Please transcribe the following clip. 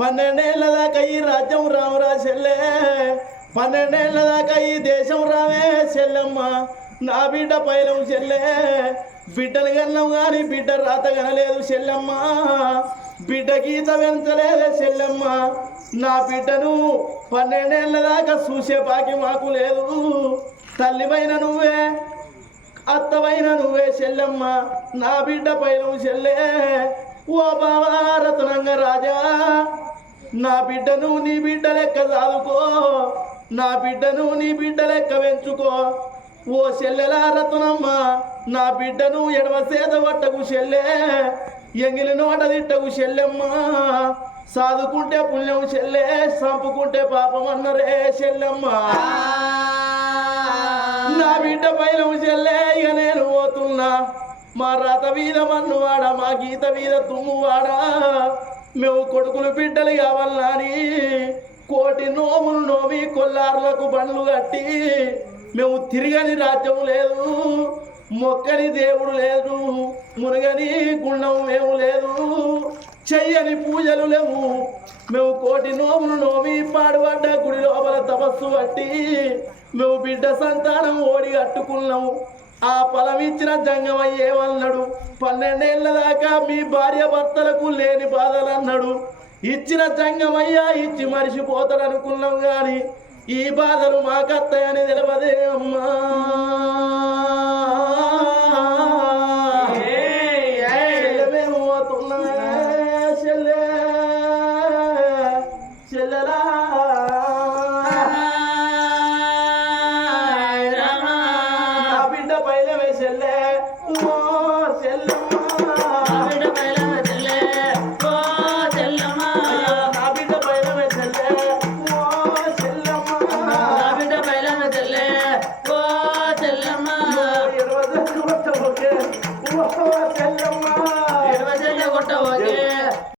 12 ఏళ్ళ దాకా ఈ రాజ్యం రామురా చెల్లె 12 ఏళ్ళ దాకా ఈ దేశం రామే చెల్లెమ్మ నా బిడ్డ పైలం చెల్లె బిడ్డలు కన్నావు కానీ బిడ్డ రాత కనలేదు చెల్లెమ్మ బిడ్డ గీత వెంచలేదే చెల్లెమ్మ నా బిడ్డను 12 ఏళ్ళ దాకా చూసే బాకి మాకు లేదు తల్లివైన నువ్వే అత్తవైన నువ్వే చెల్లెమ్మ నా బిడ్డ పైలం చెల్లె ఓ బావా రత్నంగ రాజా నా బిడ్డను నీ బిడ్డ లెక్క సాదుకో నా బిడ్డను నీ బిడ్డ లెక్క పెంచుకో ఓ చెల్లెలా రత్నమ్మ నా బిడ్డను ఎడమ సేద కొట్టకు చెల్లె ఎంగిలి నోట తిట్టకు చెల్లెమ్మ సాదుకుంటే పుణ్యం చెల్లె సంపుకుంటే పాపం అన్నరే చెల్లెమ్మ నా బిడ్డ పైలం చెల్లె ఇక నేను పోతున్నా మా రథ వీధ మన్నువాడ మా గీత వీధ తుమ్మువాడా మేము కొడుకులు బిడ్డలు కావాలని కోటి నోములు నోమి కొల్లార్లకు బండ్లు కట్టి మేము తిరగని రాజ్యం లేదు మొక్కని దేవుడు లేదు మునగని గుండం మేము లేదు చెయ్యని పూజలు లేవు మేము కోటి నోములు నోమి పాడుపడ్డ గుడి లోపల తపస్సు పట్టి మేము బిడ్డ సంతానం ఓడి కట్టుకున్నాము ఆ ఫలం ఇచ్చిన జంగమయ్యేవన్నాడు 12 ఏళ్ళ దాకా మీ భార్య భర్తలకు లేని బాధలు అన్నాడు ఇచ్చిన జంగమయ్య ఇచ్చి మరిచిపోతాడు అనుకున్నాం గాని ఈ బాధలు మాకత్తయని తెలవదే అమ్మా